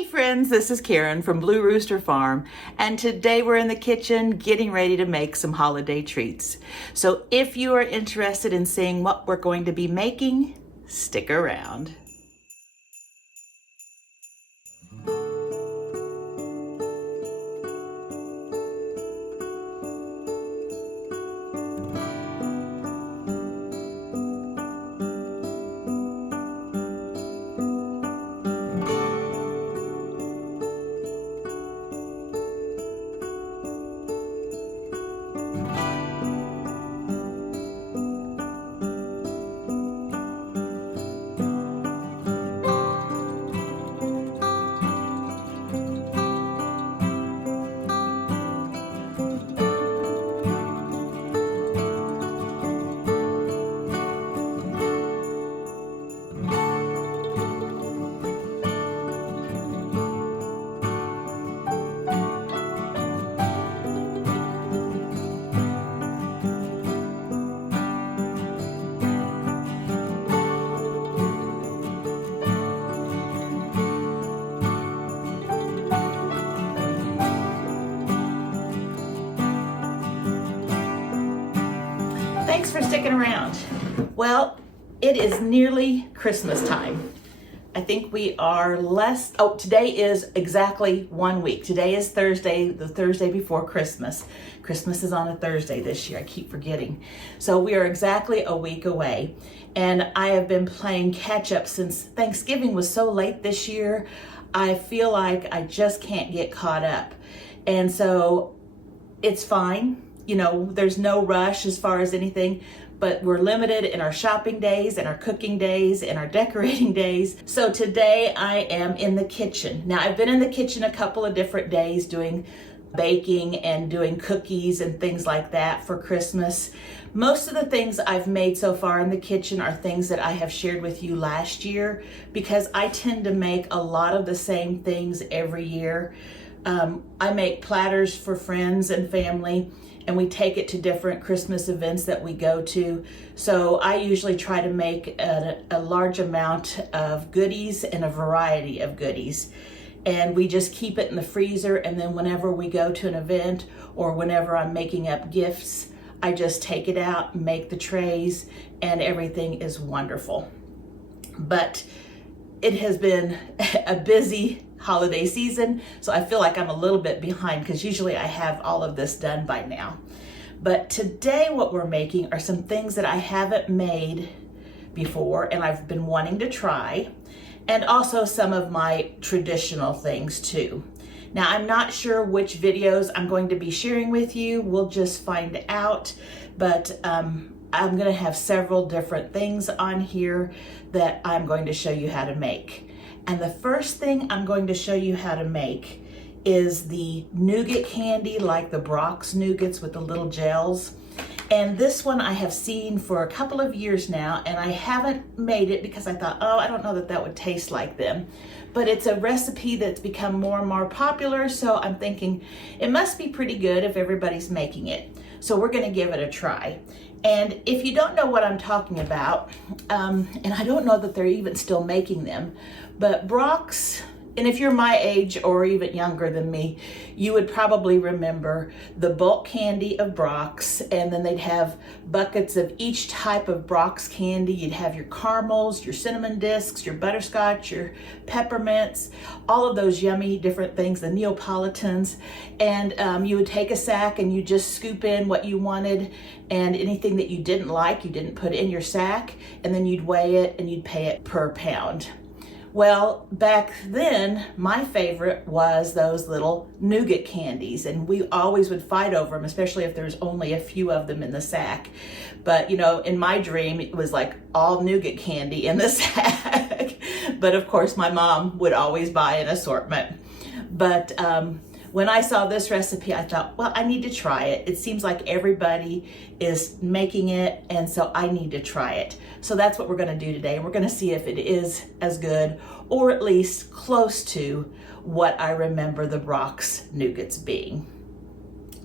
Hey friends, this is Karen from Blue Rooster Farm, and today we're in the kitchen getting ready to make some holiday treats. So if you are interested in seeing what we're going to be making, stick around. Thanks for sticking around. Well, it is nearly Christmas time. I think we are today is exactly 1 week. Today is Thursday, the Thursday before Christmas. Christmas is on a Thursday this year, I keep forgetting. So we are exactly a week away. And I have been playing catch up since Thanksgiving was so late this year. I feel like I just can't get caught up. And so it's fine. You know, there's no rush as far as anything, but we're limited in our shopping days and our cooking days and our decorating days. So today I am in the kitchen. Now I've been in the kitchen a couple of different days doing baking and doing cookies and things like that for Christmas. Most of the things I've made so far in the kitchen are things that I have shared with you last year because I tend to make a lot of the same things every year. I make platters for friends and family, and we take it to different Christmas events that we go to. So I usually try to make a large amount of goodies and a variety of goodies. And we just keep it in the freezer, and then whenever we go to an event or whenever I'm making up gifts, I just take it out, make the trays, and everything is wonderful. But it has been a busy holiday season, so I feel like I'm a little bit behind because usually I have all of this done by now. But today what we're making are some things that I haven't made before and I've been wanting to try, and also some of my traditional things too. Now I'm not sure which videos I'm going to be sharing with you. We'll just find out, but I'm going to have several different things on here that I'm going to show you how to make. And the first thing I'm going to show you how to make is the nougat candy, like the Brock's Nougats with the little gels. And this one I have seen for a couple of years now, and I haven't made it because I thought, oh, I don't know that that would taste like them. But it's a recipe that's become more and more popular, so I'm thinking it must be pretty good if everybody's making it. So we're gonna give it a try. And if you don't know what I'm talking about, and I don't know that they're even still making them, but Brock's, and if you're my age or even younger than me, you would probably remember the bulk candy of Brock's, and then they'd have buckets of each type of Brock's candy. You'd have your caramels, your cinnamon discs, your butterscotch, your peppermints, all of those yummy different things, the Neapolitans. And you would take a sack and you just scoop in what you wanted, and anything that you didn't like, you didn't put in your sack, and then you'd weigh it and you'd pay it per pound. Well, back then, my favorite was those little nougat candies, and we always would fight over them, especially if there's only a few of them in the sack. But, you know, in my dream, it was like all nougat candy in the sack. But of course, my mom would always buy an assortment. But when I saw this recipe, I thought, well, I need to try it. It seems like everybody is making it, and so I need to try it. So that's what we're gonna do today. We're gonna see if it is as good, or at least close to what I remember the Brock's Nougats being.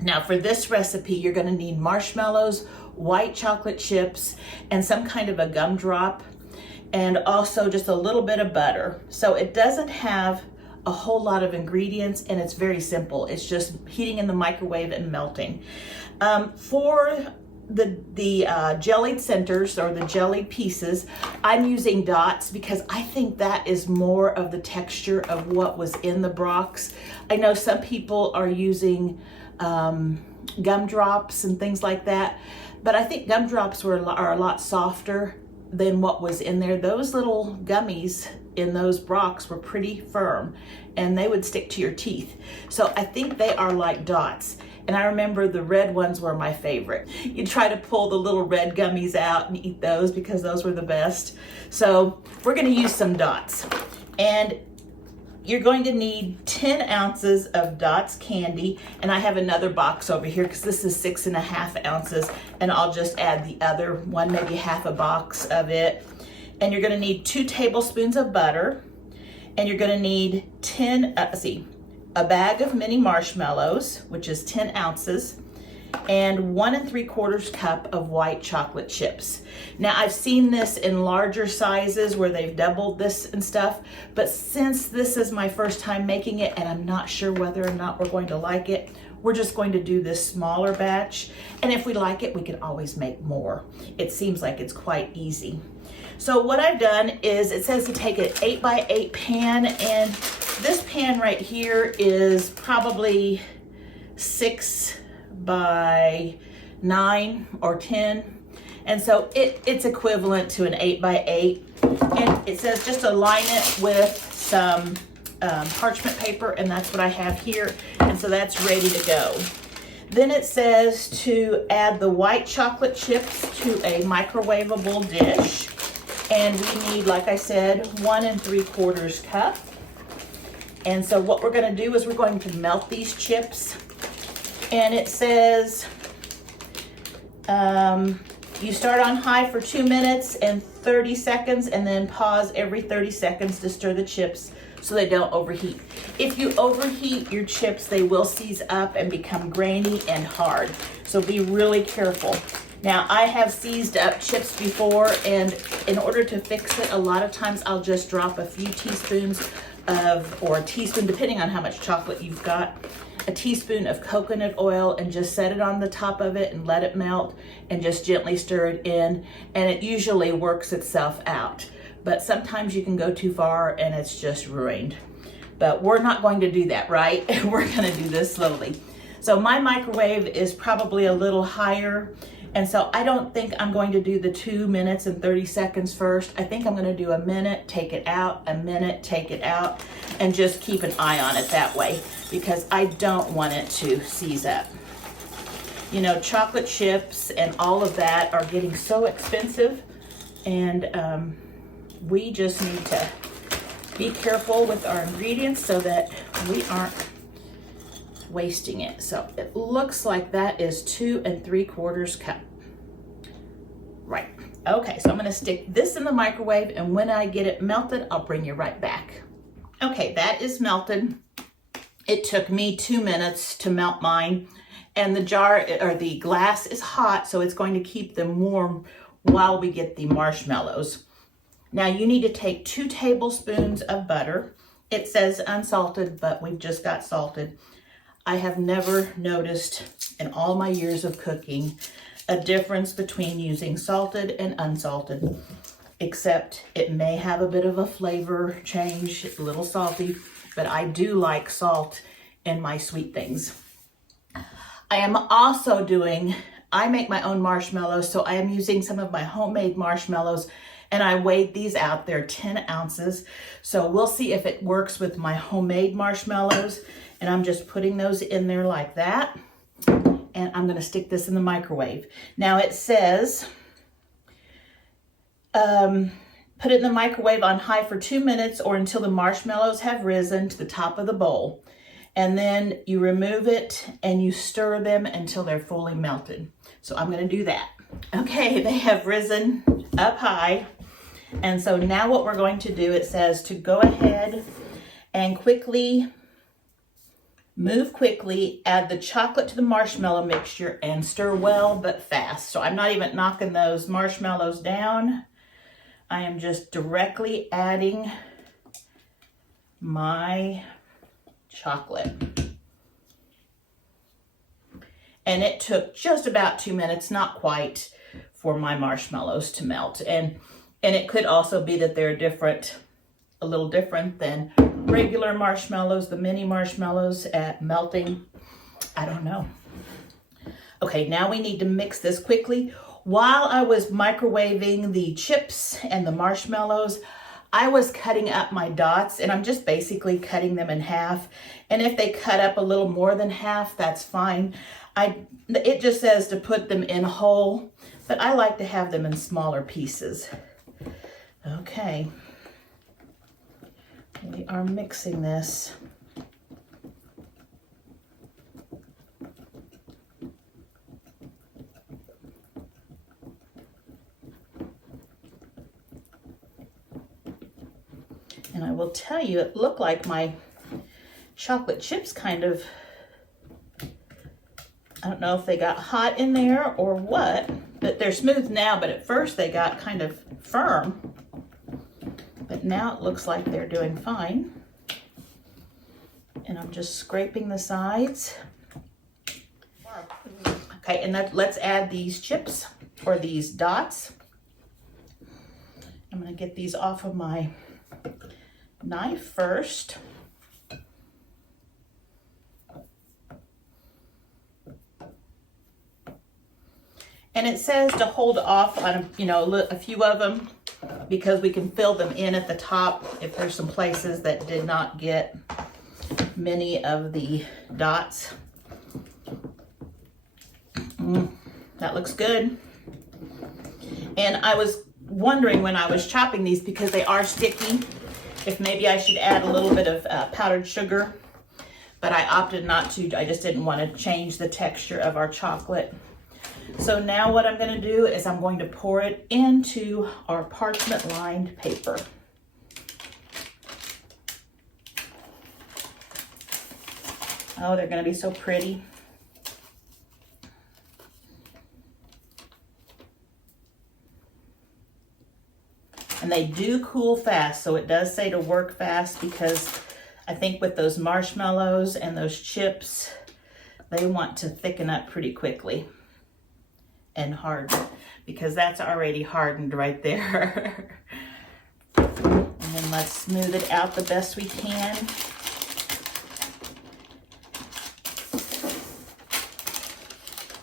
Now for this recipe, you're gonna need marshmallows, white chocolate chips, and some kind of a GumDrop, and also just a little bit of butter. So it doesn't have a whole lot of ingredients, and it's very simple. It's just heating in the microwave and melting. For the jellied centers or the jellied pieces, I'm using dots because I think that is more of the texture of what was in the Brocs. I know some people are using GumDrops and things like that, but I think GumDrops are a lot softer than what was in there. Those little gummies in those Brocs were pretty firm and they would stick to your teeth. So I think they are like dots. And I remember the red ones were my favorite. You try to pull the little red gummies out and eat those because those were the best. So we're gonna use some dots. And you're going to need 10 ounces of Dots candy. And I have another box over here because this is 6.5 ounces. And I'll just add the other one, maybe half a box of it. And you're gonna need 2 tablespoons of butter. And you're gonna need a bag of mini marshmallows, which is 10 ounces, and 1 3/4 cup of white chocolate chips. Now I've seen this in larger sizes where they've doubled this and stuff, but since this is my first time making it and I'm not sure whether or not we're going to like it, we're just going to do this smaller batch. And if we like it, we can always make more. It seems like it's quite easy. So what I've done is, it says to take an 8x8 pan, and this pan right here is probably 6 by 9 or 10. And so it's equivalent to an 8x8. And it says just to line it with some parchment paper, and that's what I have here. And so that's ready to go. Then it says to add the white chocolate chips to a microwavable dish. And we need, like I said, 1 3/4 cup. And so what we're gonna do is we're going to melt these chips. And it says, you start on high for 2 minutes and 30 seconds and then pause every 30 seconds to stir the chips so they don't overheat. If you overheat your chips, they will seize up and become grainy and hard. So be really careful. Now, I have seized up chips before, and in order to fix it, a lot of times I'll just drop a few teaspoons or a teaspoon, depending on how much chocolate you've got, a teaspoon of coconut oil, and just set it on the top of it and let it melt and just gently stir it in, and it usually works itself out. But sometimes you can go too far and it's just ruined. But we're not going to do that, right? We're gonna do this slowly. So my microwave is probably a little higher, and so I don't think I'm going to do the 2 minutes and 30 seconds first. I think I'm gonna do a minute, take it out, a minute, take it out, and just keep an eye on it that way, because I don't want it to seize up. You know, chocolate chips and all of that are getting so expensive, and we just need to be careful with our ingredients so that we aren't wasting it. So it looks like that is 2 3/4 cup. Right. Okay, so I'm gonna stick this in the microwave, and when I get it melted, I'll bring you right back. Okay, that is melted. It took me 2 minutes to melt mine, and the jar or the glass is hot, so it's going to keep them warm while we get the marshmallows. Now you need to take 2 tablespoons of butter. It says unsalted, but we've just got salted. I have never noticed in all my years of cooking a difference between using salted and unsalted, except it may have a bit of a flavor change, a little salty, but I do like salt in my sweet things. I am also I make my own marshmallows, so I am using some of my homemade marshmallows, and I weighed these out. They're 10 ounces. So we'll see if it works with my homemade marshmallows. And I'm just putting those in there like that. And I'm gonna stick this in the microwave. Now it says, put it in the microwave on high for 2 minutes or until the marshmallows have risen to the top of the bowl. And then you remove it and you stir them until they're fully melted. So I'm gonna do that. Okay, they have risen up high. And so now what we're going to do, it says to go ahead and move quickly, add the chocolate to the marshmallow mixture and stir well but fast. So I'm not even knocking those marshmallows down. I am just directly adding my chocolate. And it took just about 2 minutes, not quite, for my marshmallows to melt. And it could also be that they're different, a little different than regular marshmallows, the mini marshmallows at melting. I don't know. Okay, now we need to mix this quickly. While I was microwaving the chips and the marshmallows, I was cutting up my dots, and I'm just basically cutting them in half. And if they cut up a little more than half, that's fine. It just says to put them in whole, but I like to have them in smaller pieces. Okay, we are mixing this. And I will tell you, it looked like my chocolate chips kind of, I don't know if they got hot in there or what, but they're smooth now, but at first they got kind of firm. But now it looks like they're doing fine. And I'm just scraping the sides. Okay, and let's add these chips, or these dots. I'm gonna get these off of my knife first. And it says to hold off on, a few of them, because we can fill them in at the top if there's some places that did not get many of the dots. That looks good. And I was wondering when I was chopping these, because they are sticky, if maybe I should add a little bit of powdered sugar, but I opted not to. I just didn't want to change the texture of our chocolate. So now what I'm going to do is I'm going to pour it into our parchment lined paper. Oh, they're going to be so pretty. And they do cool fast, so it does say to work fast, because I think with those marshmallows and those chips, they want to thicken up pretty quickly and harden, because that's already hardened right there. And then let's smooth it out the best we can.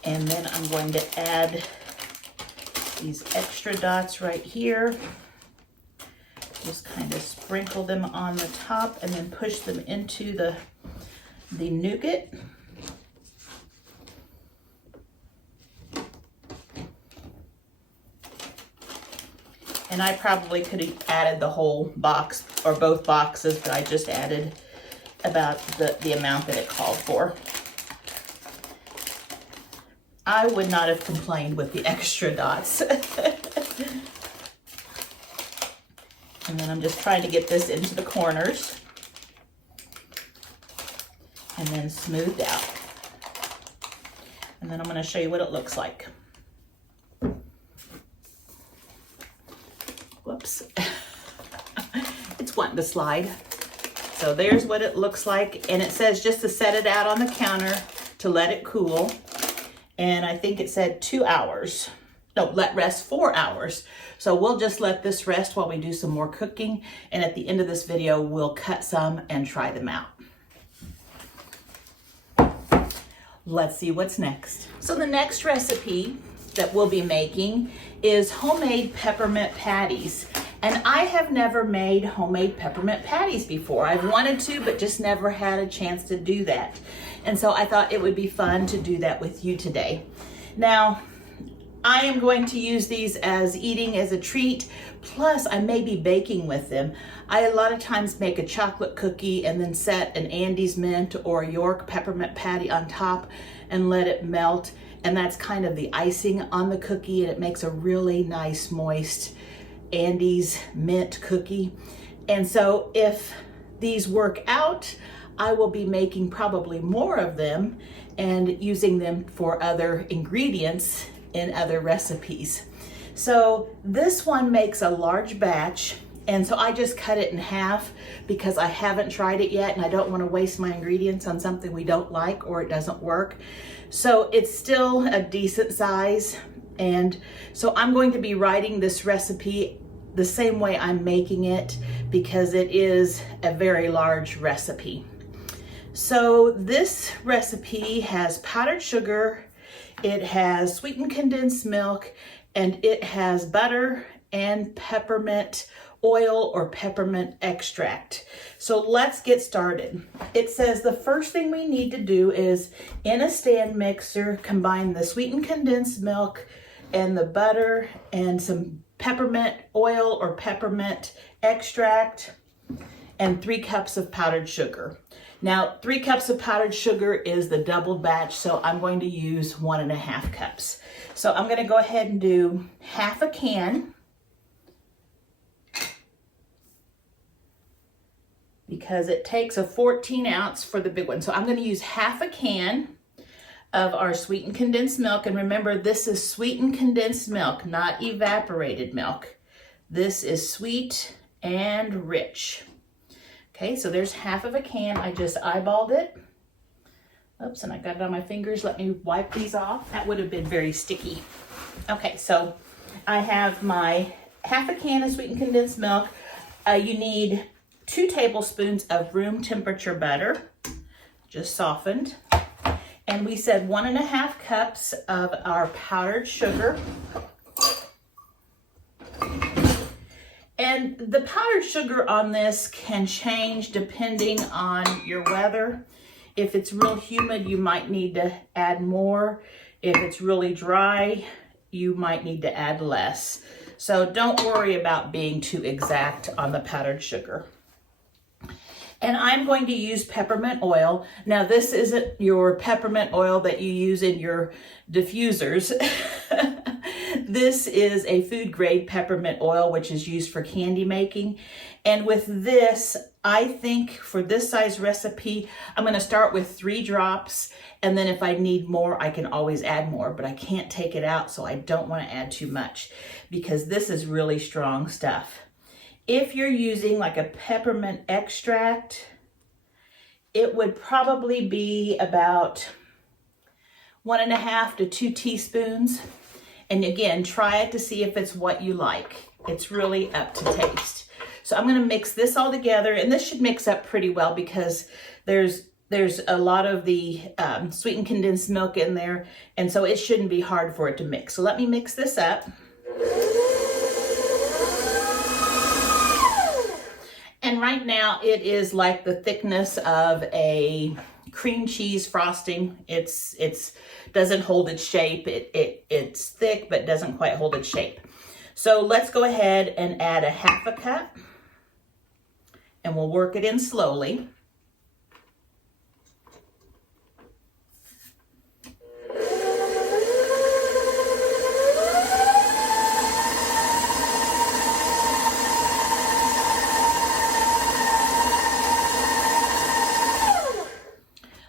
And then I'm going to add these extra dots right here. Just kind of sprinkle them on the top and then push them into the nougat. And I probably could have added the whole box or both boxes, but I just added about the amount that it called for. I would not have complained with the extra dots. And then I'm just trying to get this into the corners and then smoothed out. And then I'm going to show you what it looks like. Whoops. It's wanting to slide. So there's what it looks like. And it says just to set it out on the counter to let it cool. And I think it said 2 hours. No, let rest 4 hours. So we'll just let this rest while we do some more cooking. And at the end of this video, we'll cut some and try them out. Let's see what's next. So the next recipe that we'll be making is homemade peppermint patties. And I have never made homemade peppermint patties before. I've wanted to, but just never had a chance to do that. And so I thought it would be fun to do that with you today. Now, I am going to use these as eating as a treat, plus I may be baking with them. I a lot of times make a chocolate cookie and then set an Andes mint or York peppermint patty on top and let it melt. And that's kind of the icing on the cookie, and it makes a really nice moist Andes mint cookie. And so if these work out, I will be making probably more of them and using them for other ingredients in other recipes. So this one makes a large batch, And so I just cut it in half because I haven't tried it yet and I don't want to waste my ingredients on something we don't like or it doesn't work. So it's still a decent size. And so I'm going to be writing this recipe the same way I'm making it because it is a very large recipe. So this recipe has powdered sugar, it has sweetened condensed milk, and it has butter and peppermint oil or peppermint extract. So let's get started. It says the first thing we need to do is in a stand mixer, combine the sweetened condensed milk and the butter and some peppermint oil or peppermint extract and 3 cups of powdered sugar. Now, 3 cups of powdered sugar is the double batch, so I'm going to use 1.5 cups. So I'm gonna go ahead and do half a can because it takes a 14 ounce for the big one. So I'm gonna use half a can of our sweetened condensed milk. And remember, this is sweetened condensed milk, not evaporated milk. This is sweet and rich. Okay, so there's half of a can. I just eyeballed it. Oops, and I got it on my fingers. Let me wipe these off. That would have been very sticky. Okay, so I have my half a can of sweetened condensed milk. You need 2 tablespoons of room temperature butter, just softened. And we said 1.5 cups of our powdered sugar. And the powdered sugar on this can change depending on your weather. If it's real humid, you might need to add more. If it's really dry, you might need to add less. So don't worry about being too exact on the powdered sugar. And I'm going to use peppermint oil. Now, this isn't your peppermint oil that you use in your diffusers. This is a food grade peppermint oil, which is used for candy making. And with this, I think for this size recipe, I'm gonna start with 3 drops. And then if I need more, I can always add more, but I can't take it out, so I don't wanna add too much because this is really strong stuff. If you're using like a peppermint extract, it would probably be about 1.5 to 2 teaspoons. And again, try it to see if it's what you like. It's really up to taste. So I'm gonna mix this all together, and this should mix up pretty well because there's a lot of the sweetened condensed milk in there, and so it shouldn't be hard for it to mix. So let me mix this up. And right now it is like the thickness of a cream cheese frosting. It's doesn't hold its shape. It's thick, but doesn't quite hold its shape. So let's go ahead and add 1/2 cup, and we'll work it in slowly.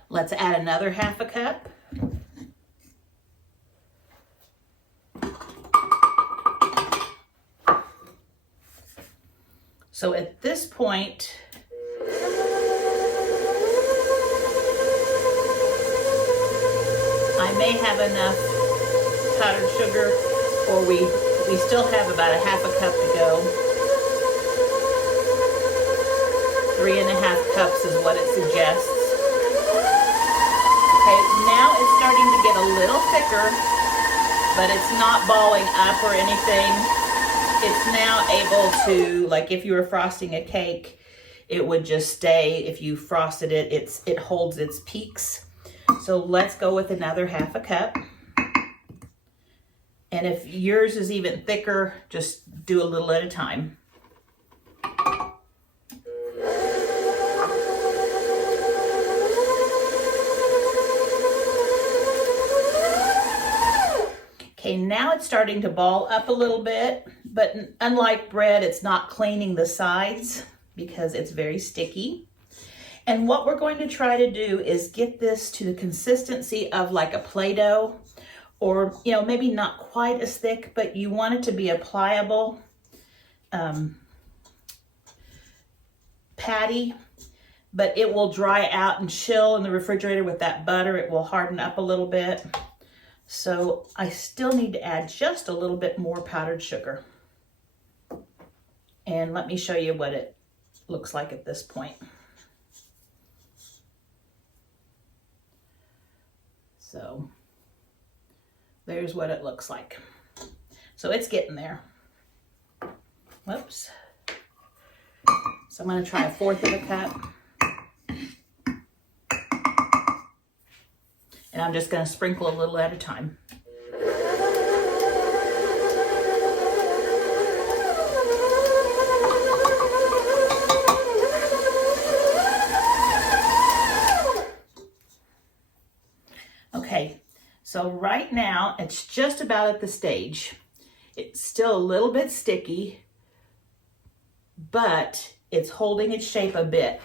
Let's add another 1/2 cup. So at this point, I may have enough powdered sugar, or we still have about 1/2 cup to go. 3.5 cups is what it suggests. Okay, now it's starting to get a little thicker, but it's not balling up or anything. It's now able to, like if you were frosting a cake, it would just stay. If you frosted it, it holds its peaks. So let's go with another 1/2 cup. And if yours is even thicker, just do a little at a time. Okay, now it's starting to ball up a little bit, but unlike bread, it's not cleaning the sides because it's very sticky. And what we're going to try to do is get this to the consistency of like a Play-Doh, or, you know, maybe not quite as thick, but you want it to be a pliable patty, but it will dry out and chill in the refrigerator with that butter. It will harden up a little bit. So I still need to add just a little bit more powdered sugar. And let me show you what it looks like at this point. So there's what it looks like. So it's getting there. Whoops. So I'm going to try 1/4 of a cup. And I'm just going to sprinkle a little at a time. Okay, so right now it's just about at the stage. It's still a little bit sticky, but it's holding its shape a bit.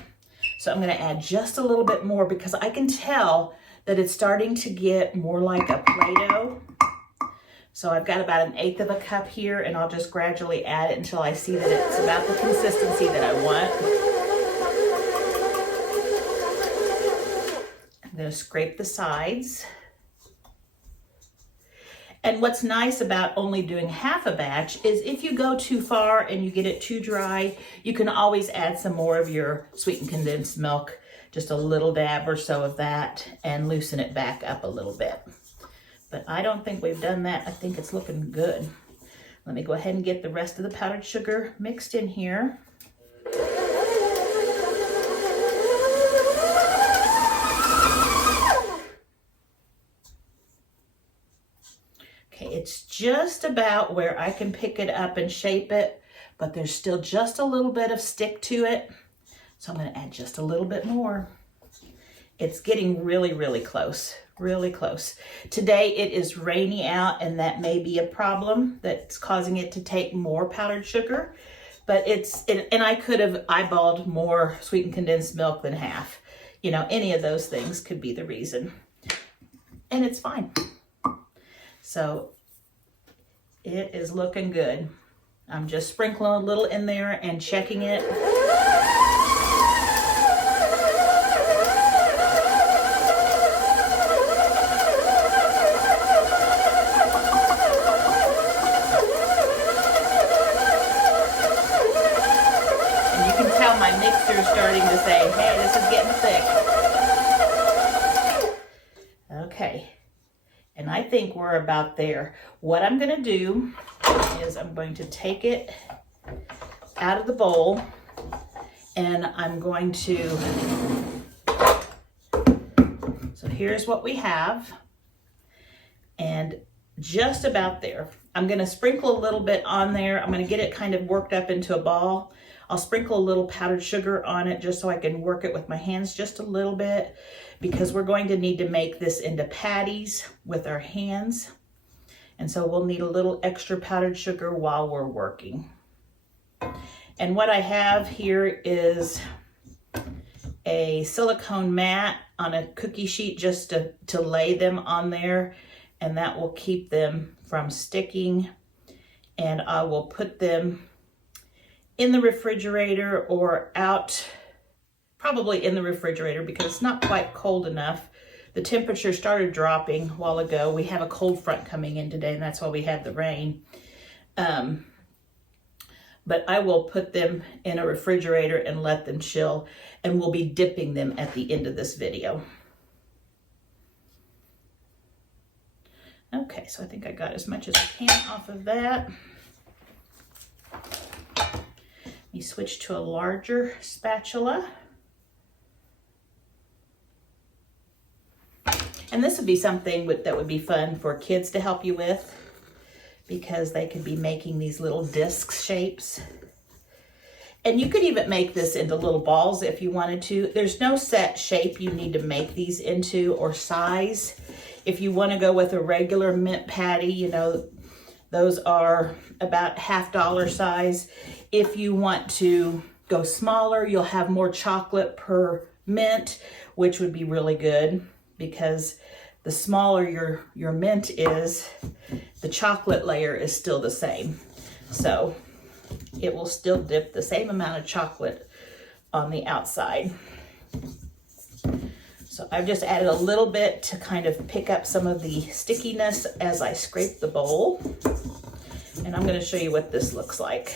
So I'm going to add just a little bit more because I can tell that it's starting to get more like a Play-Doh. So I've got about 1/8 of a cup here, and I'll just gradually add it until I see that it's about the consistency that I want. I'm going to scrape the sides. And what's nice about only doing half a batch is if you go too far and you get it too dry, you can always add some more of your sweetened condensed milk, just a little dab or so of that, and loosen it back up a little bit. But I don't think we've done that. I think it's looking good. Let me go ahead and get the rest of the powdered sugar mixed in here. Okay, it's just about where I can pick it up and shape it, but there's still just a little bit of stick to it. So I'm going to add just a little bit more. It's getting really, really close, really close. Today it is rainy out, and that may be a problem that's causing it to take more powdered sugar, but and I could have eyeballed more sweetened condensed milk than half. You know, any of those things could be the reason, and it's fine. So it is looking good. I'm just sprinkling a little in there and checking it. My mixer is starting to say, hey, this is getting thick. Okay, and I think we're about there. What I'm going to do is I'm going to take it out of the bowl, and I'm going to, so here's what we have, and just about there. I'm going to sprinkle a little bit on there. I'm going to get it kind of worked up into a ball. I'll sprinkle a little powdered sugar on it just so I can work it with my hands just a little bit, because we're going to need to make this into patties with our hands. And so we'll need a little extra powdered sugar while we're working. And what I have here is a silicone mat on a cookie sheet just to lay them on there, and that will keep them from sticking. And I will put them in the refrigerator or out, probably in the refrigerator because it's not quite cold enough. The temperature started dropping a while ago. We have a cold front coming in today, and that's why we had the rain. But I will put them in a refrigerator and let them chill, and we'll be dipping them at the end of this video. Okay, so I think I got as much as I can off of that. Let me switch to a larger spatula. And this would be something that would be fun for kids to help you with, because they could be making these little disc shapes. And you could even make this into little balls if you wanted to. There's no set shape you need to make these into or size. If you want to go with a regular mint patty, you know, those are about $50 size. If you want to go smaller, you'll have more chocolate per mint, which would be really good, because the smaller your mint is, the chocolate layer is still the same. So it will still dip the same amount of chocolate on the outside. So I've just added a little bit to kind of pick up some of the stickiness as I scrape the bowl. And I'm going to show you what this looks like.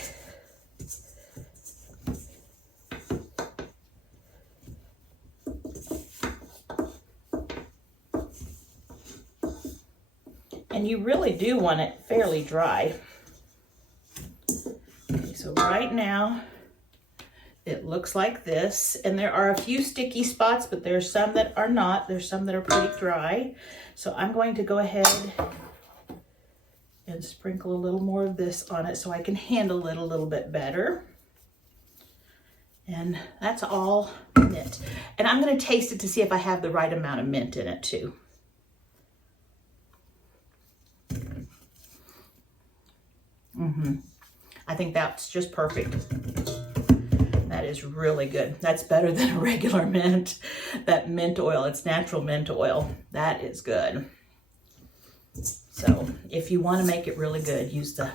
And you really do want it fairly dry. Okay, so right now it looks like this, and there are a few sticky spots, but there's some that are not. There's some that are pretty dry. So I'm going to go ahead and sprinkle a little more of this on it so I can handle it a little bit better. And that's all mint. And I'm going to taste it to see if I have the right amount of mint in it too. I think that's just perfect. That is really good. That's better than a regular mint. That mint oil, it's natural mint oil. That is good. So if you want to make it really good, use the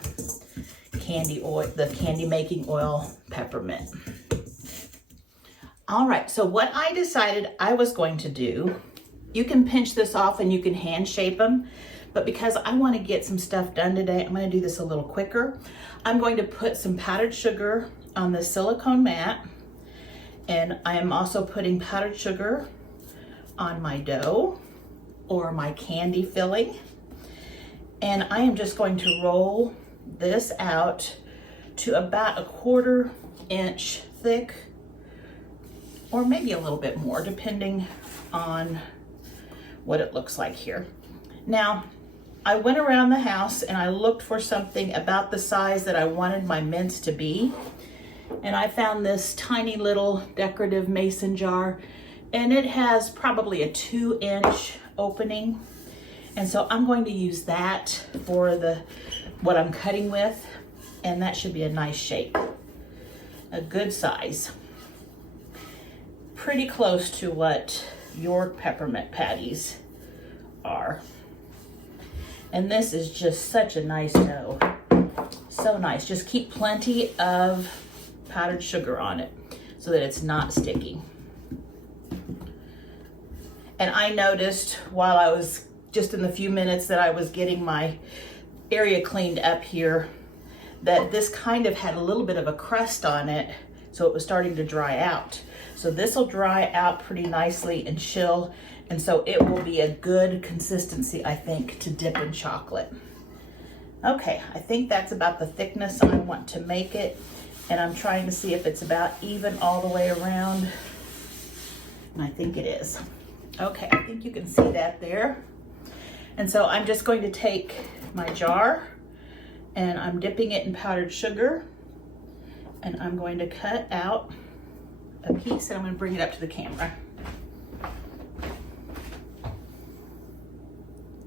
candy oil, the candy making oil, peppermint. All right, so what I decided I was going to do, you can pinch this off and you can hand shape them, but because I want to get some stuff done today, I'm going to do this a little quicker. I'm going to put some powdered sugar on the silicone mat, and I am also putting powdered sugar on my dough or my candy filling. And I am just going to roll this out to about 1/4 inch thick, or maybe a little bit more, depending on what it looks like here. Now, I went around the house and I looked for something about the size that I wanted my mints to be. And I found this tiny little decorative mason jar, and it has probably a 2-inch opening. And so I'm going to use that for what I'm cutting with, and that should be a nice shape, a good size. Pretty close to what your peppermint patties are. And this is just such a nice dough. So nice. Just keep plenty of powdered sugar on it so that it's not sticky. And I noticed while I was just in the few minutes that I was getting my area cleaned up here that this kind of had a little bit of a crust on it, so it was starting to dry out. So this will dry out pretty nicely and chill, and so it will be a good consistency, I think, to dip in chocolate. Okay, I think that's about the thickness I want to make it, and I'm trying to see if it's about even all the way around, and I think it is. Okay, I think you can see that there. And so I'm just going to take my jar and I'm dipping it in powdered sugar, and I'm going to cut out a piece and I'm going to bring it up to the camera.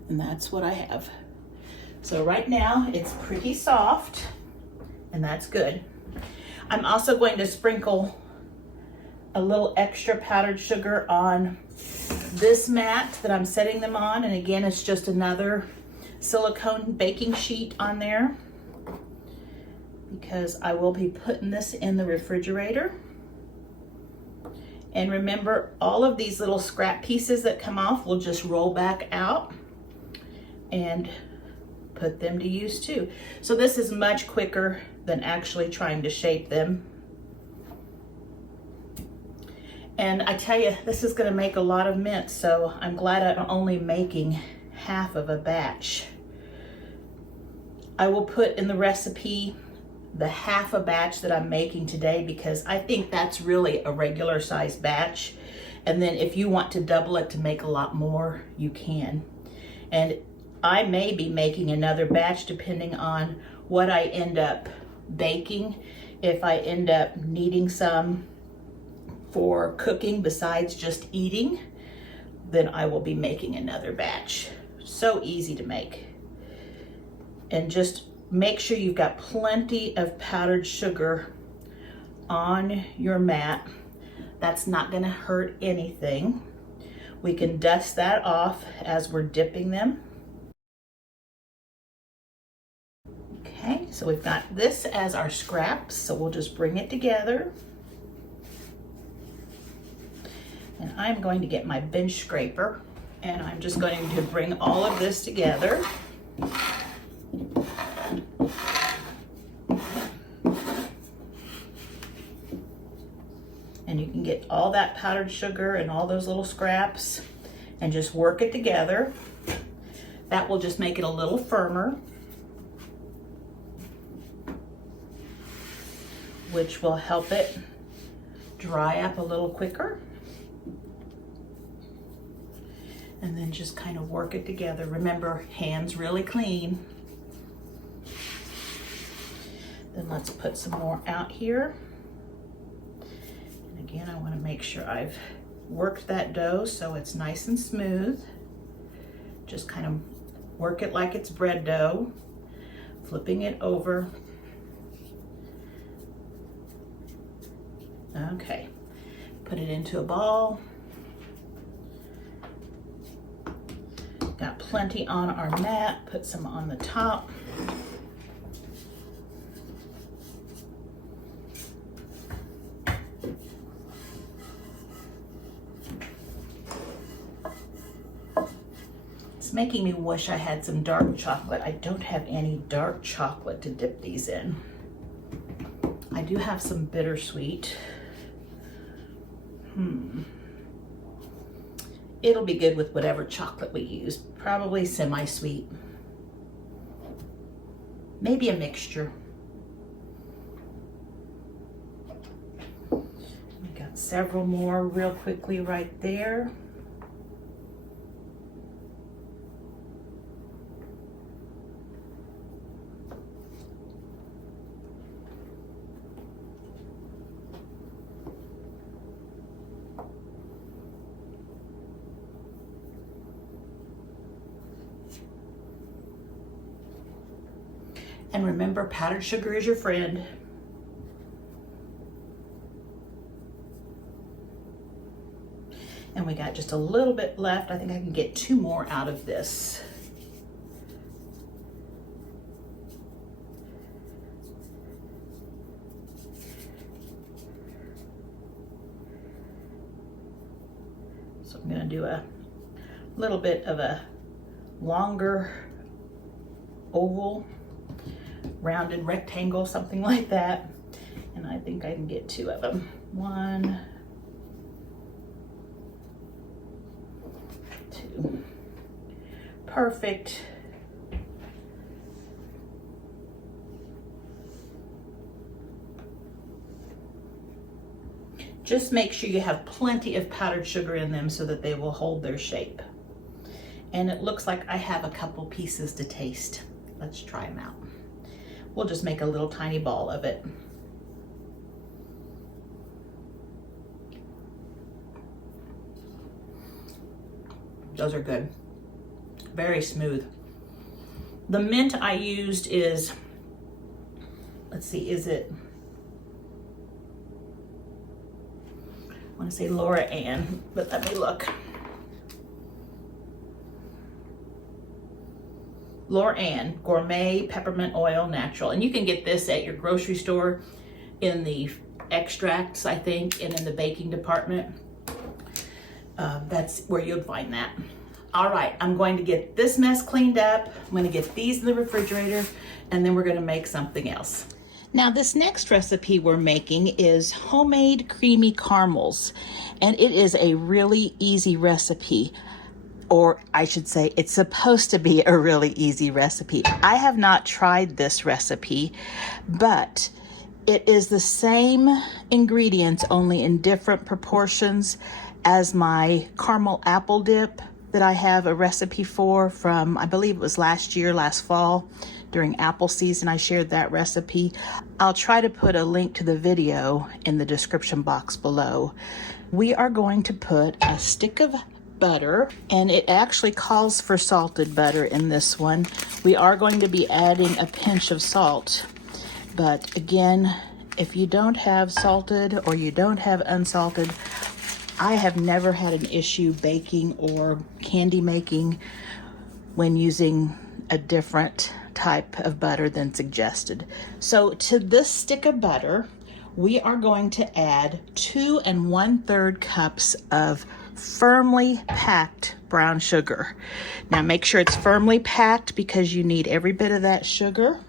And that's what I have. So right now it's pretty soft, and that's good. I'm also going to sprinkle a little extra powdered sugar on this mat that I'm setting them on, and again, it's just another silicone baking sheet on there because I will be putting this in the refrigerator. And remember, all of these little scrap pieces that come off will just roll back out and put them to use too. So this is much quicker than actually trying to shape them. And I tell you, this is gonna make a lot of mint, so I'm glad I'm only making half of a batch. I will put in the recipe the half a batch that I'm making today because I think that's really a regular size batch. And then if you want to double it to make a lot more, you can. And I may be making another batch depending on what I end up baking. If I end up needing some for cooking besides just eating, then I will be making another batch. So easy to make. And just make sure you've got plenty of powdered sugar on your mat. That's not gonna hurt anything. We can dust that off as we're dipping them. Okay, so we've got this as our scraps, so we'll just bring it together. And I'm going to get my bench scraper, and I'm just going to bring all of this together. And you can get all that powdered sugar and all those little scraps and just work it together. That will just make it a little firmer, which will help it dry up a little quicker. And then just kind of work it together. Remember, hands really clean. Then let's put some more out here. And again, I want to make sure I've worked that dough so it's nice and smooth. Just kind of work it like it's bread dough, flipping it over. Okay, put it into a ball. Got plenty on our mat, put some on the top. It's making me wish I had some dark chocolate. I don't have any dark chocolate to dip these in. I do have some bittersweet. It'll be good with whatever chocolate we use. Probably semi-sweet. Maybe a mixture. We got several more real quickly right there. And remember, powdered sugar is your friend. And we got just a little bit left. I think I can get 2 more out of this. So I'm gonna do a little bit of a longer oval, rounded rectangle, something like that. And I think I can get 2 of them. 1, 2. Perfect. Just make sure you have plenty of powdered sugar in them so that they will hold their shape. And it looks like I have a couple pieces to taste. Let's try them out. We'll just make a little tiny ball of it. Those are good. Very smooth. The mint I used is, let's see, is it, I want to say Laura Ann, but let me look. Laura Ann Gourmet Peppermint Oil Natural. And you can get this at your grocery store in the extracts, I think, and in the baking department. That's where you'll find that. All right, I'm going to get this mess cleaned up. I'm going to get these in the refrigerator, and then we're going to make something else. Now, this next recipe we're making is homemade creamy caramels, and it is a really easy recipe. Or I should say, it's supposed to be a really easy recipe. I have not tried this recipe, but it is the same ingredients, only in different proportions as my caramel apple dip that I have a recipe for from, I believe it was last fall, during apple season. I shared that recipe. I'll try to put a link to the video in the description box below. We are going to put a stick of butter, and it actually calls for salted butter in this one. We are going to be adding a pinch of salt, but again, if you don't have salted or you don't have unsalted, I have never had an issue baking or candy making when using a different type of butter than suggested. So to this stick of butter, we are going to add 2 1/3 cups of firmly packed brown sugar. Now make sure it's firmly packed because you need every bit of that sugar,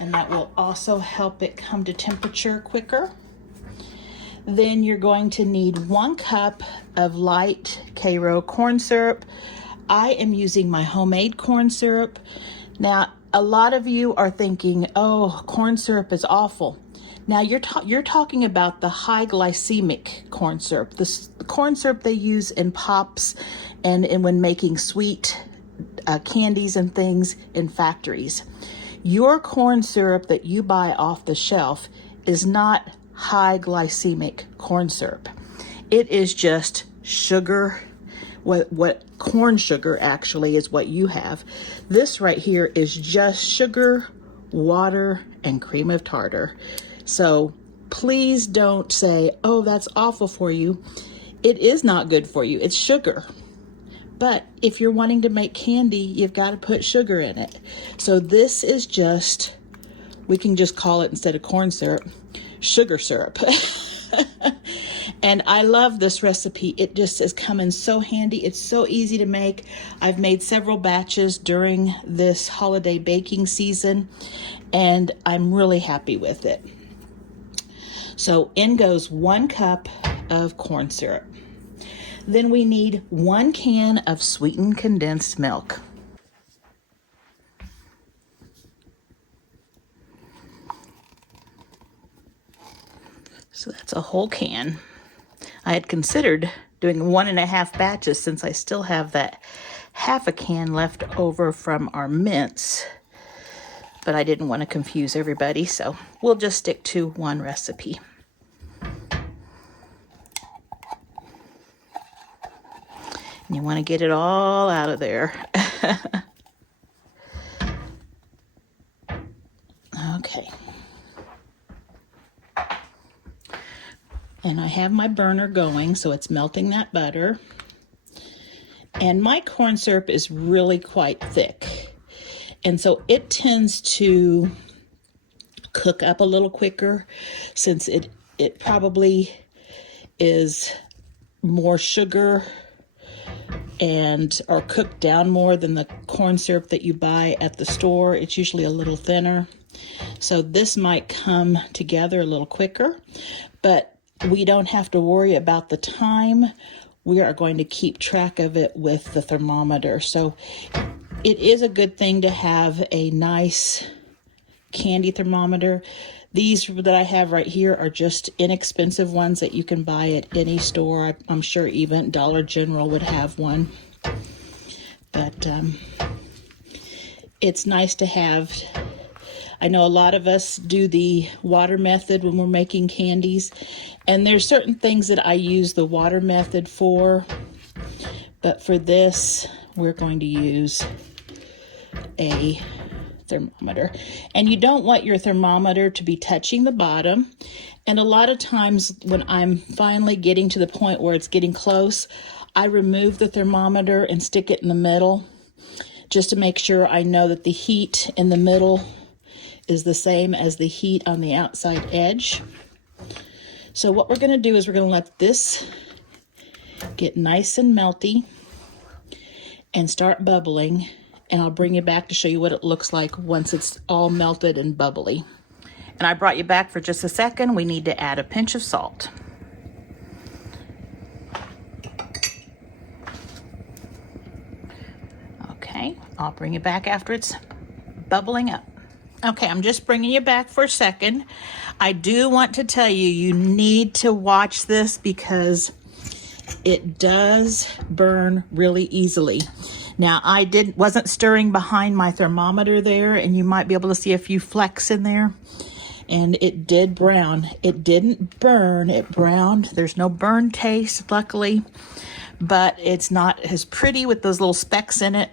and that will also help it come to temperature quicker. Then you're going to need 1 cup of light Karo corn syrup. I am using my homemade corn syrup. Now, a lot of you are thinking, oh, corn syrup is awful. Now, you're talking about the high glycemic corn syrup, the corn syrup they use in pops and when making sweet candies and things in factories. Your corn syrup that you buy off the shelf is not high glycemic corn syrup. It is just sugar. What corn sugar actually is what you have. This right here is just sugar, water, and cream of tartar. So please don't say, oh, that's awful for you. It is not good for you. It's sugar. But if you're wanting to make candy, you've got to put sugar in it. So this is just, we can just call it, instead of corn syrup, sugar syrup. And I love this recipe. It just is coming so handy. It's so easy to make. I've made several batches during this holiday baking season, and I'm really happy with it. So in goes 1 cup of corn syrup. Then we need 1 can of sweetened condensed milk. So that's a whole can. I had considered doing 1.5 batches since I still have that half a can left over from our mince, but I didn't want to confuse everybody, so we'll just stick to 1 recipe. And you want to get it all out of there. Okay. And I have my burner going, so it's melting that butter. And my corn syrup is really quite thick. And so it tends to cook up a little quicker since it probably is more sugar or cooked down more than the corn syrup that you buy at the store. It's usually a little thinner. So this might come together a little quicker, but we don't have to worry about the time. We are going to keep track of it with the thermometer. So it is a good thing to have a nice candy thermometer. These that I have right here are just inexpensive ones that you can buy at any store. I'm sure even Dollar General would have one. But it's nice to have. I know a lot of us do the water method when we're making candies, and there's certain things that I use the water method for, but for this, we're going to use a thermometer. And you don't want your thermometer to be touching the bottom. And a lot of times when I'm finally getting to the point where it's getting close, I remove the thermometer and stick it in the middle, just to make sure I know that the heat in the middle is the same as the heat on the outside edge. So what we're going to do is we're going to let this get nice and melty and start bubbling, and I'll bring you back to show you what it looks like once it's all melted and bubbly. And I brought you back for just a second. We need to add a pinch of salt. Okay, I'll bring you back after it's bubbling up. Okay, I'm just bringing you back for a second. I do want to tell you, you need to watch this because it does burn really easily. Now, I wasn't stirring behind my thermometer there, and you might be able to see a few flecks in there. And it did brown. It didn't burn, it browned. There's no burn taste, luckily, but it's not as pretty with those little specks in it.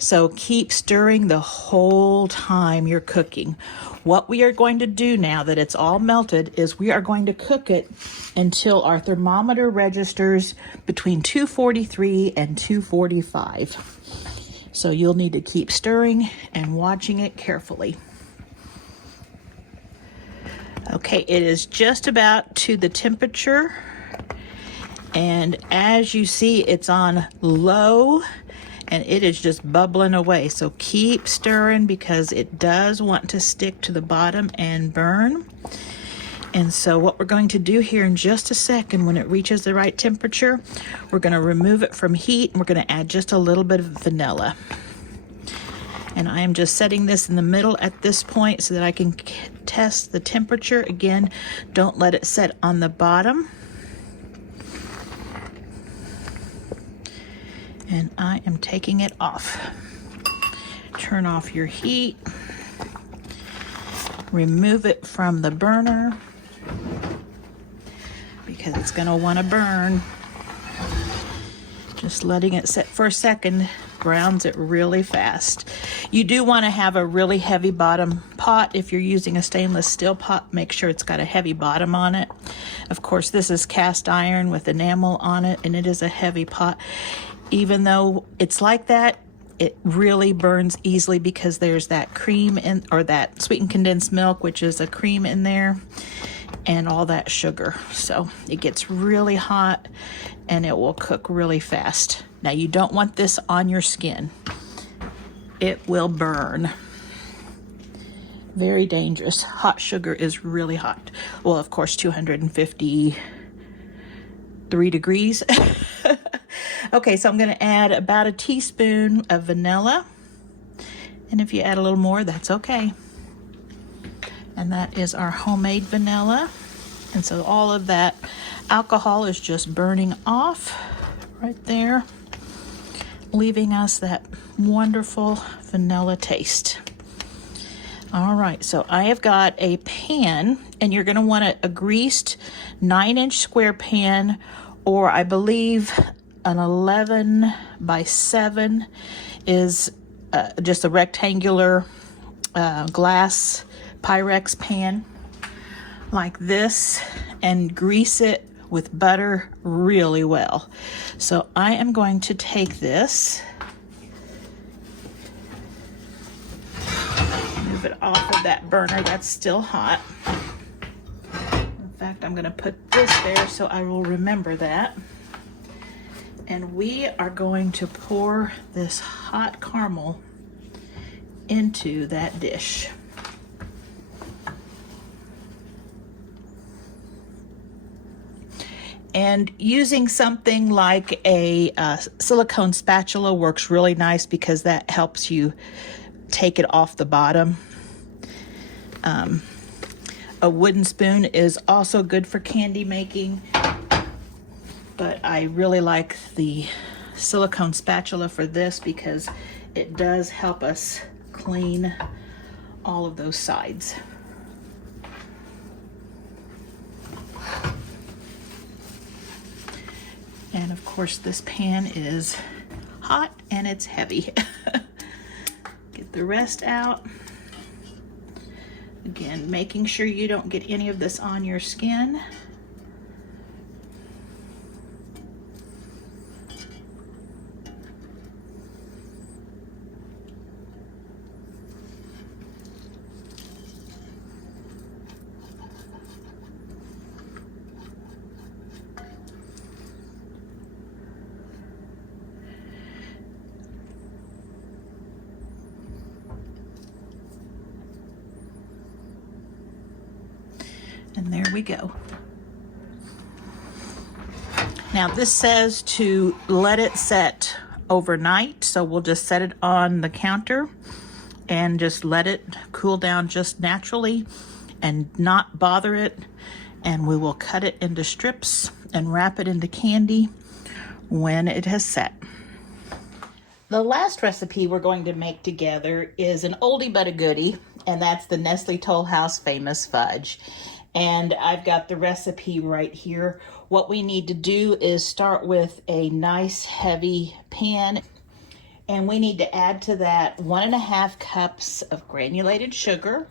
So keep stirring the whole time you're cooking. What we are going to do now that it's all melted is we are going to cook it until our thermometer registers between 243 and 245. So you'll need to keep stirring and watching it carefully. Okay, it is just about to the temperature, and as you see, it's on low and it is just bubbling away. So keep stirring because it does want to stick to the bottom and burn. And so what we're going to do here in just a second, when it reaches the right temperature, we're going to remove it from heat and we're going to add just a little bit of vanilla. And I am just setting this in the middle at this point so that I can test the temperature. Again, don't let it set on the bottom. And I am taking it off. Turn off your heat. Remove it from the burner because it's going to want to burn. Just letting it set for a second browns it really fast. You do want to have a really heavy bottom pot. If you're using a stainless steel pot, make sure it's got a heavy bottom on it. Of course, this is cast iron with enamel on it, and it is a heavy pot. Even though it's like that, it really burns easily because there's that cream in, or that sweetened condensed milk, which is a cream in there, and all that sugar. So it gets really hot and it will cook really fast. Now you don't want this on your skin. It will burn. Very dangerous. Hot sugar is really hot. Well, of course, 253 degrees. Okay, so I'm going to add about a teaspoon of vanilla. And if you add a little more, that's okay. And that is our homemade vanilla. And so all of that alcohol is just burning off right there, leaving us that wonderful vanilla taste. All right, so I have got a pan, and you're going to want a greased 9-inch square pan, or I believe an 11 by 7 is just a rectangular glass Pyrex pan like this, and grease it with butter really well. So I am going to take this, move it off of that burner that's still hot. In fact, I'm going to put this there so I will remember that. And we are going to pour this hot caramel into that dish. And using something like a silicone spatula works really nice because that helps you take it off the bottom. A wooden spoon is also good for candy making, but I really like the silicone spatula for this because it does help us clean all of those sides. And of course this pan is hot and it's heavy. Get the rest out. Again, making sure you don't get any of this on your skin. And there we go. Now this says to let it set overnight, so we'll just set it on the counter and just let it cool down just naturally and not bother it. And we will cut it into strips and wrap it into candy when it has set. The last recipe we're going to make together is an oldie but a goodie, and that's the Nestle Toll House famous fudge. And I've got the recipe right here. What we need to do is start with a nice heavy pan, and we need to add to that 1.5 cups of granulated sugar,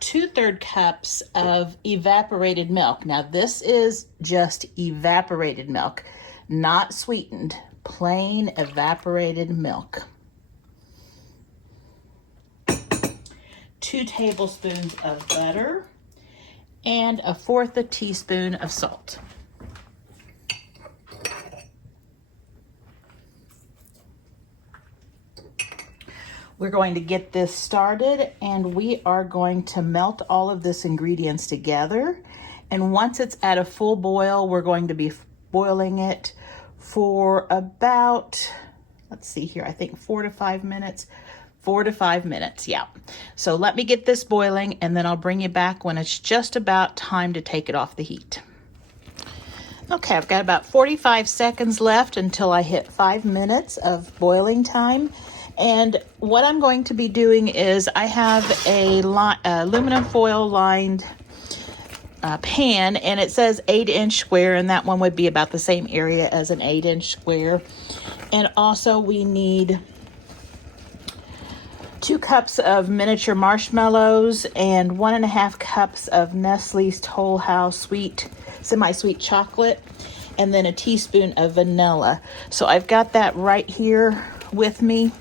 2/3 cups of evaporated milk. Now this is just evaporated milk, not sweetened, plain evaporated milk. 2 tablespoons of butter, and 1/4 teaspoon of salt. We're going to get this started, and we are going to melt all of this ingredients together. And once it's at a full boil, we're going to be boiling it for about, let's see here, I think 4 to 5 minutes. 4 to 5 minutes, yeah. So let me get this boiling, and then I'll bring you back when it's just about time to take it off the heat. Okay, I've got about 45 seconds left until I hit 5 minutes of boiling time. And what I'm going to be doing is I have a aluminum foil lined pan, and it says 8-inch square, and that one would be about the same area as an 8-inch square. And also we need 2 cups of miniature marshmallows and 1.5 cups of Nestle's Toll House semi-sweet chocolate, and then a teaspoon of vanilla. So I've got that right here with me.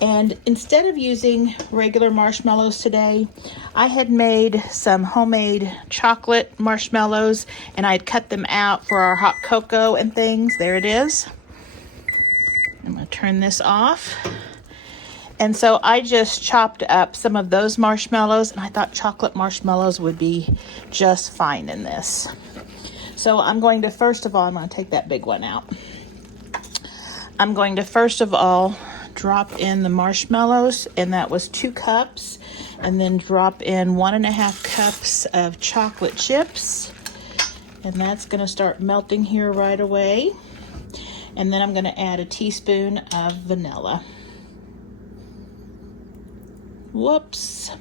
And instead of using regular marshmallows today, I had made some homemade chocolate marshmallows, and I had cut them out for our hot cocoa and things. There it is. I'm going to turn this off. And so I just chopped up some of those marshmallows, and I thought chocolate marshmallows would be just fine in this. So I'm going to I'm going to take that big one out. I'm going to first of all drop in the marshmallows, and that was 2 cups, and then drop in 1.5 cups of chocolate chips, and that's going to start melting here right away. And then I'm going to add a teaspoon of vanilla. Whoops,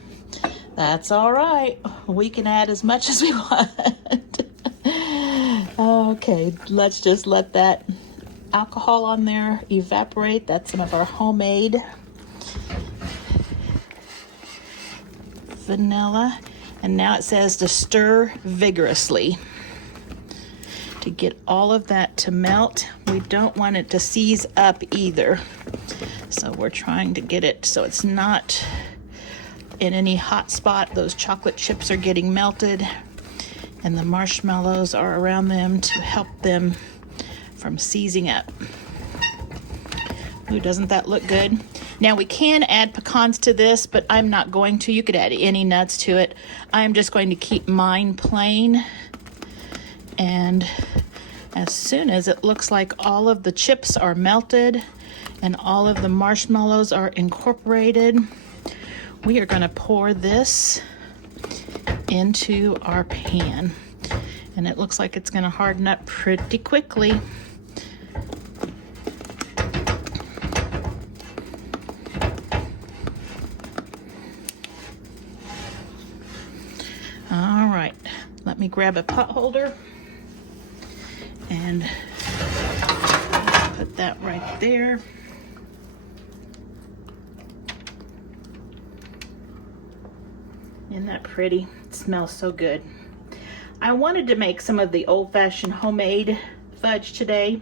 that's all right. We can add as much as we want. Okay, let's just let that alcohol on there evaporate. That's some of our homemade vanilla. And now it says to stir vigorously to get all of that to melt. We don't want it to seize up either. So we're trying to get it so it's not in any hot spot. Those chocolate chips are getting melted, and the marshmallows are around them to help them from seizing up. Ooh, doesn't that look good? Now we can add pecans to this, but I'm not going to. You could add any nuts to it. I'm just going to keep mine plain. And as soon as it looks like all of the chips are melted and all of the marshmallows are incorporated, we are going to pour this into our pan. And it looks like it's going to harden up pretty quickly. All right, let me grab a pot holder and put that right there. Isn't that pretty? It smells so good. I wanted to make some of the old-fashioned homemade fudge today,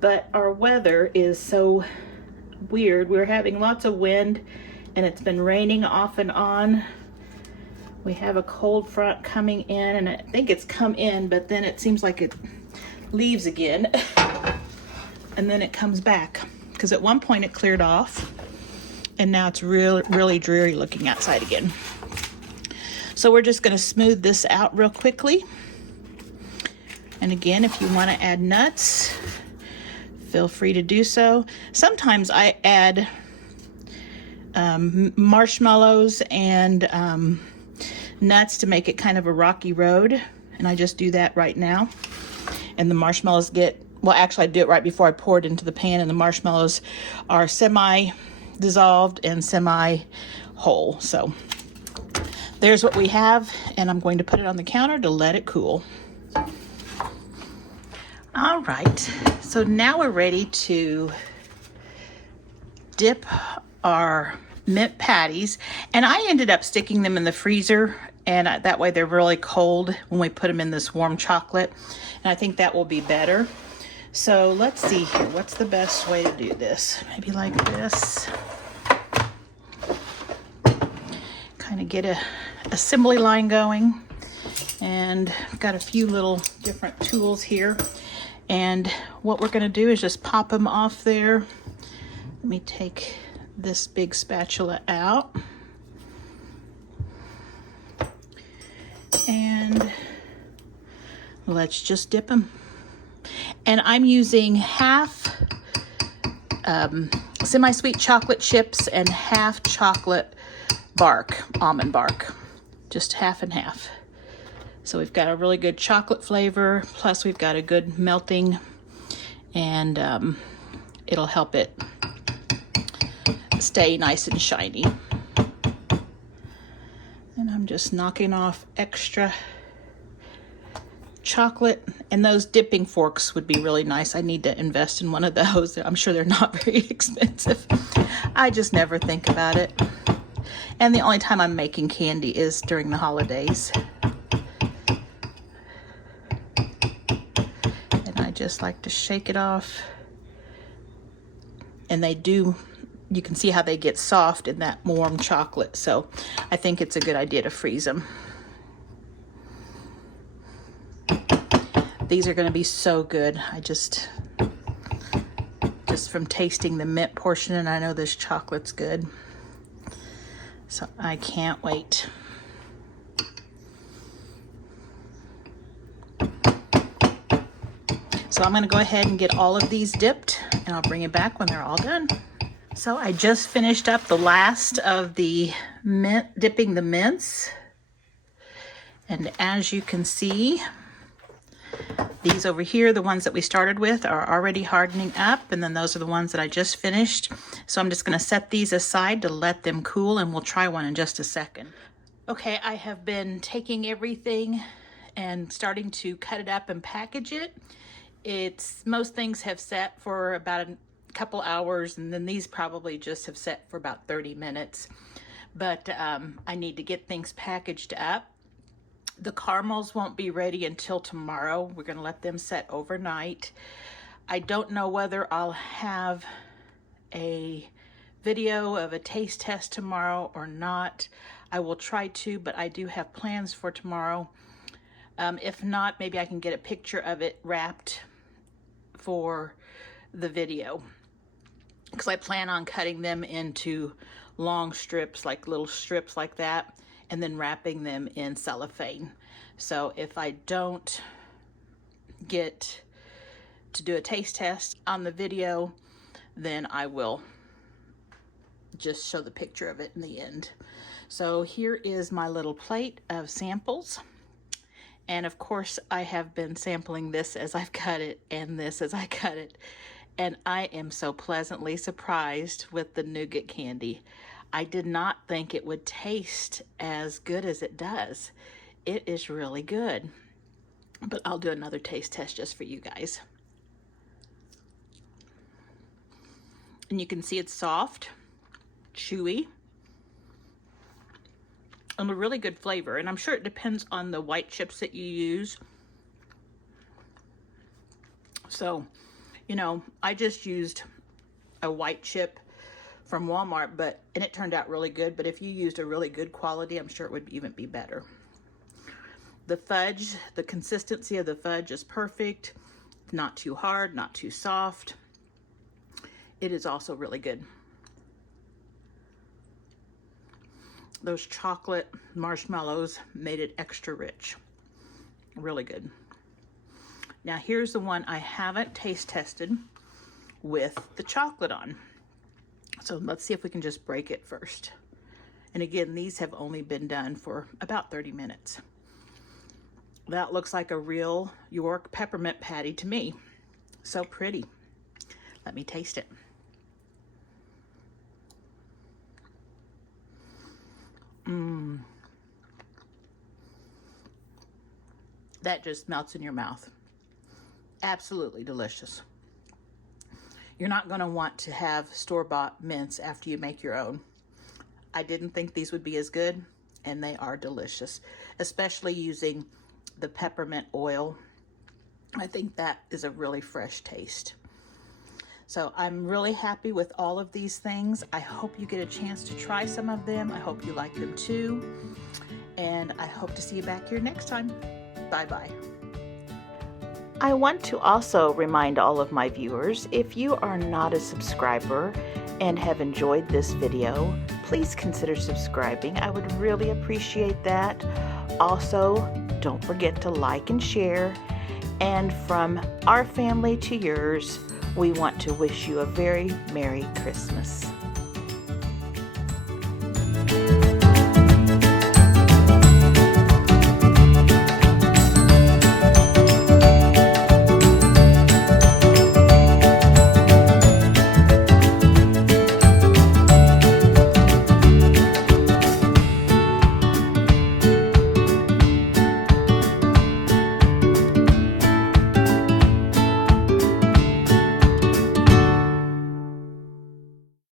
but our weather is so weird. We're having lots of wind, and it's been raining off and on. We have a cold front coming in, and I think it's come in, but then it seems like it leaves again, and then it comes back, because at one point it cleared off, and now it's really dreary looking outside again. So we're just going to smooth this out real quickly. And again, if you want to add nuts, feel free to do so. Sometimes I add marshmallows and nuts to make it kind of a rocky road, and I just do that right now. And the marshmallows actually I do it right before I pour it into the pan, and the marshmallows are semi-dissolved and semi-whole. So there's what we have, and I'm going to put it on the counter to let it cool. All right, so now we're ready to dip our mint patties, and I ended up sticking them in the freezer, and that way they're really cold when we put them in this warm chocolate, and I think that will be better. So let's see here, what's the best way to do this? Maybe like this. kind of get a assembly line going. And I've got a few little different tools here. And what we're going to do is just pop them off there. Let me take this big spatula out. And let's just dip them. And I'm using half semi-sweet chocolate chips and half chocolate bark, almond bark. Just half and half. So we've got a really good chocolate flavor, plus we've got a good melting, and it'll help it stay nice and shiny. And I'm just knocking off extra chocolate, and those dipping forks would be really nice. I need to invest in one of those. I'm sure they're not very expensive. I just never think about it. And the only time I'm making candy is during the holidays. Just like to shake it off, and they do, you can see how they get soft in that warm chocolate, so I think it's a good idea to freeze them. These are going to be so good. I just from tasting the mint portion, and I know this chocolate's good, so I can't wait. So I'm going to go ahead and get all of these dipped, and I'll bring it back when they're all done. So I just finished up the last of the mint, dipping the mints. And as you can see, these over here, the ones that we started with, are already hardening up, and then those are the ones that I just finished. So I'm just going to set these aside to let them cool, and we'll try one in just a second. Okay, I have been taking everything and starting to cut it up and package it. Most things have set for about a couple hours, and then these probably just have set for about 30 minutes. But I need to get things packaged up. The caramels won't be ready until tomorrow. We're going to let them set overnight. I don't know whether I'll have a video of a taste test tomorrow or not. I will try to, but I do have plans for tomorrow. If not, maybe I can get a picture of it wrapped for the video, because I plan on cutting them into long strips, like little strips like that, and then wrapping them in cellophane. So if I don't get to do a taste test on the video, then I will just show the picture of it in the end. So here is my little plate of samples. And of course, I have been sampling this as I've cut it and this as I cut it. And I am so pleasantly surprised with the nougat candy. I did not think it would taste as good as it does. It is really good. But I'll do another taste test just for you guys. And you can see it's soft, chewy, and a really good flavor. And I'm sure it depends on the white chips that you use. So, you know, I just used a white chip from Walmart, and it turned out really good. But if you used a really good quality, I'm sure it would even be better. The fudge, the consistency of the fudge is perfect. Not too hard, not too soft. It is also really good. Those chocolate marshmallows made it extra rich. Really good. Now here's the one I haven't taste tested with the chocolate on. So let's see if we can just break it first. And again, these have only been done for about 30 minutes. That looks like a real York peppermint patty to me. So pretty. Let me taste it. That just melts in your mouth. Absolutely delicious. You're not going to want to have store-bought mints after you make your own. I didn't think these would be as good, and they are delicious, especially using the peppermint oil. I think that is a really fresh taste. So I'm really happy with all of these things. I hope you get a chance to try some of them. I hope you like them too. And I hope to see you back here next time. Bye-bye. I want to also remind all of my viewers, if you are not a subscriber and have enjoyed this video, please consider subscribing. I would really appreciate that. Also, don't forget to like and share. And from our family to yours, we want to wish you a very Merry Christmas.